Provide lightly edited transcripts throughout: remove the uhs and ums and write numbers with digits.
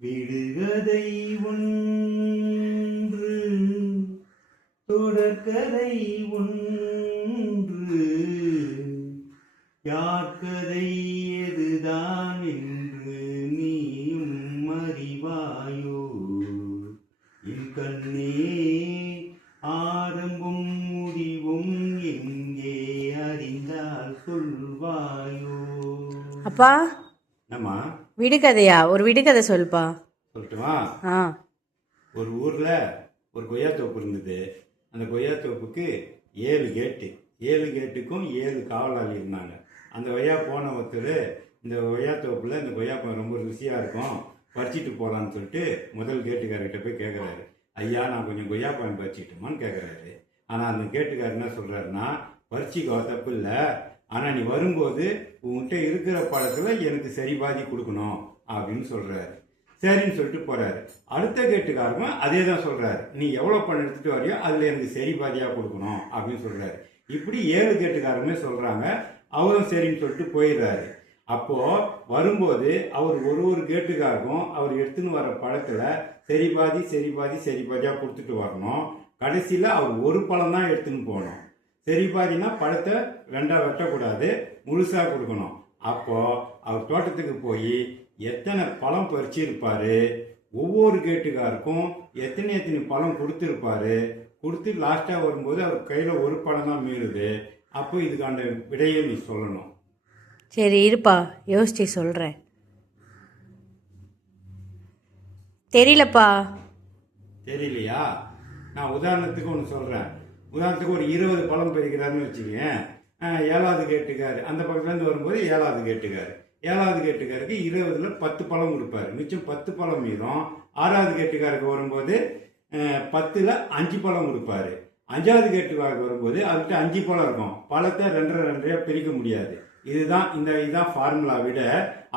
விடுகதை ஒன்று, தொடர்கதை ஒன்று, யார் கதை எதுதான் என்று நீயும் அறிவாயோ? என் கண்ணே, ஆரம்பம் முடிவும் எங்கே அறிந்தால் சொல்வாயோ? அப்பா, என்னம்மா? விடுகதையா? ஒரு விடுகதை சொல்லுப்பா. சொல்லட்டுமா? ஒரு ஊர்ல ஒரு கொய்யாத்தோப்பு இருந்தது. அந்த கொய்யாத்தோப்புக்கு 7 கேட்டு, 7 கேட்டுக்கும் 7 காவலாளி இருந்தாங்க. அந்த கொய்யா போன ஒருத்தர் இந்த கொய்யாத்தோப்புல இந்த கொய்யாப்பழம் ரொம்ப ருசியா இருக்கும், பறிச்சிட்டு போகலான்னு சொல்லிட்டு முதல் கேட்டுக்காரர்கிட்ட போய் கேட்குறாரு. ஐயா, நான் கொஞ்சம் கொய்யாப்பழம் பறிச்சிட்டுமான்னு கேட்குறாரு. ஆனால் அந்த கேட்டுக்காரர் என்ன சொல்றாருன்னா, பறிச்சிக்கோ, தப்பு இல்லை, ஆனால் நீ வரும்போது உங்ககிட்ட இருக்கிற பழத்தில் எனக்கு சரி பாதி கொடுக்கணும் அப்படின்னு சொல்றாரு. சரின்னு சொல்லிட்டு போறாரு. அடுத்த கேட்டுக்காரரும் அதே தான் சொல்றாரு. நீ எவ்வளோ பணம் எடுத்துட்டு வரையோ அதில் எனக்கு சரி பாதியாக கொடுக்கணும் அப்படின்னு சொல்றாரு. இப்படி 7 கேட்டுக்காரருமே சொல்றாங்க. அவரும் சரின்னு சொல்லிட்டு போயிடுறாரு. அப்போ வரும்போது அவர் ஒரு கேட்டுக்காருக்கும் அவர் எடுத்துன்னு வர பழத்துல சரி பாதி சரி பாதி சரி பாதியா கொடுத்துட்டு வரணும். கடைசியில அவர் ஒரு பழம் தான் எடுத்துன்னு போகணும். சரி பாதினா பழத்தை 2ஆ வெட்டக்கூடாது, முழுசா கொடுக்கணும். அப்போ அவர் தோட்டத்துக்கு போய் எத்தனை பழம் பறிச்சிருப்பாரு, ஒவ்வொரு கேட்டுக்காருக்கும் எத்தனை பழம் கொடுத்துருப்பாரு, கொடுத்து லாஸ்டா வரும்போது அவர் கையில ஒரு பழம் தான் மீறுது. அப்போ இதுக்கான விடையை நீ சொல்லணும். சரி இருப்பா, யோசிச்சு சொல்கிறேன். தெரியலப்பா. தெரியலையா? நான் உதாரணத்துக்கு ஒன்று சொல்கிறேன். உதாரணத்துக்கு ஒரு 20 பழம் பறிக்கிறாருன்னு வச்சுக்கோங்க. 7வது கேட்டுக்காரு அந்த பக்கத்துலேருந்து வரும்போது 7வது கேட்டுக்காரு 7வது கேட்டுக்காருக்கு 20ல் 10 பழம் கொடுப்பாரு. மிச்சம் 10 பழம் மீறும். 6வது கேட்டுக்காருக்கு வரும்போது 10ல் 5 பழம் கொடுப்பாரு. 5வது கேட்டுக்காருக்கு வரும்போது அதுக்கிட்ட 5 பழம் இருக்கும். பழத்தை 2.5 பிரிக்க முடியாது. இதுதான் ஃபார்முலா விட.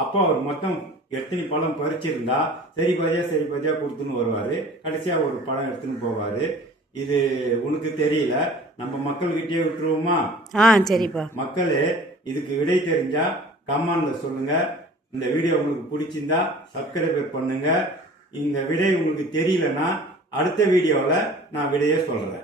அப்போ அவர் மொத்தம் எத்தனை பழம் பறிச்சிருந்தா சரி பாதியா கொடுத்துன்னு வருவாரு. கடைசியா ஒரு பழம் எடுத்துன்னு போவாரு. இது உனக்கு தெரியல, நம்ம மக்கள்கிட்டயே விட்டுருவோமா? சரிப்பா. மக்களே, இதுக்கு விடை தெரிஞ்சா கமெண்ட்ல சொல்லுங்க. இந்த வீடியோ உங்களுக்கு பிடிச்சிருந்தா சப்ஸ்கிரைப் பண்ணுங்க. இந்த விடை உங்களுக்கு தெரியலன்னா அடுத்த வீடியோவில் நான் விடையே சொல்றேன்.